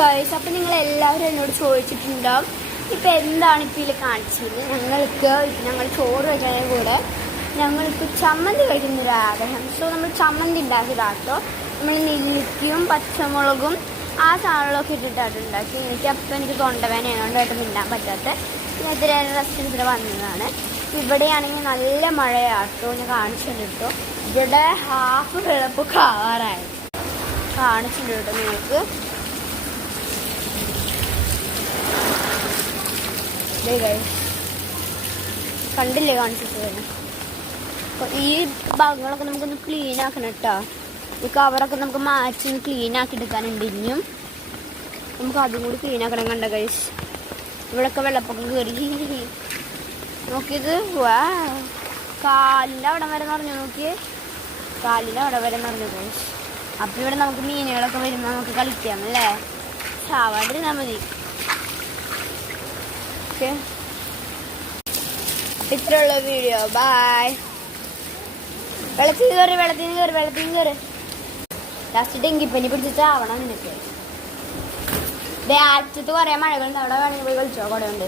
Guys, അപ്പം നിങ്ങൾ എല്ലാവരും എന്നോട് ചോദിച്ചിട്ടുണ്ടാവും ഇപ്പം എന്താണ് ഇപ്പം ഇതിൽ കാണിച്ചത്. ഞങ്ങൾ ചോറ് വയ്ക്കുന്നതിന് കൂടെ ഞങ്ങൾക്ക് ചമ്മന്തി കഴിക്കുന്നൊരു ആഗ്രഹം. സോ നമ്മൾ ചമ്മന്തി ഉണ്ടാക്കിയതാട്ടോ. നമ്മൾ നെല്ലിക്കയും പച്ചമുളകും ആ സാധനങ്ങളൊക്കെ ഇട്ടിട്ടാണ് ഉണ്ടാക്കി. എനിക്ക് തൊണ്ടവേനയായതുകൊണ്ടായിട്ട് മിണ്ടാൻ പറ്റാത്ത ഇതിലെ റെസ്റ്റോറൻറ്റിൽ വന്നതാണ്. ഇവിടെയാണെങ്കിൽ നല്ല മഴയാട്ടോ. ഞാൻ കാണിച്ചിട്ടുണ്ട് കേട്ടോ. ഇവിടെ ഹാഫ് വെള്ളപ്പ് കാറായി കാണിച്ചിട്ടുണ്ട് കേട്ടോ നിങ്ങൾക്ക്. കണ്ടില്ലേ കാണിച്ചിട്ട്. അപ്പോൾ ഈ ഭാഗങ്ങളൊക്കെ നമുക്കൊന്ന് ക്ലീൻ ആക്കണം കേട്ടോ. ഈ കവറൊക്കെ നമുക്ക് മാറ്റി ക്ലീൻ ആക്കി എടുക്കാനുണ്ട്. ഇനിയും നമുക്ക് അതും കൂടി ക്ലീൻ ആക്കണം. കണ്ട ഗൈസ്, ഇവിടെയൊക്കെ വെള്ളപ്പൊക്കം കയറി നോക്കിയത്. വാ, കാലിൻ്റെ അവിടെ വരെ നിറഞ്ഞു. നോക്കിയേ, കാലിൻ്റെ അവിടെ വരെ നിറഞ്ഞു ഗൈസ്. അപ്പം ഇവിടെ നമുക്ക് മീനുകളൊക്കെ വരുമ്പോൾ നമുക്ക് കളിക്കാം അല്ലേ. ചാവാണ്ടിരുന്നാൽ മതി. ഓക്കെ, ഇത്രയുള്ള വീഡിയോ. ബൈ. വെള്ളത്തിൽ കയറി ലാസ്റ്റ് ഡെങ്കിപ്പനി പിടിച്ചിട്ടാവണം നിനക്ക്. ആഴ്ചത്ത് കുറേ മഴകളുണ്ട്. അവിടെ വേണമെങ്കിൽ പോയി കളിച്ചോ. കുടയുണ്ട്.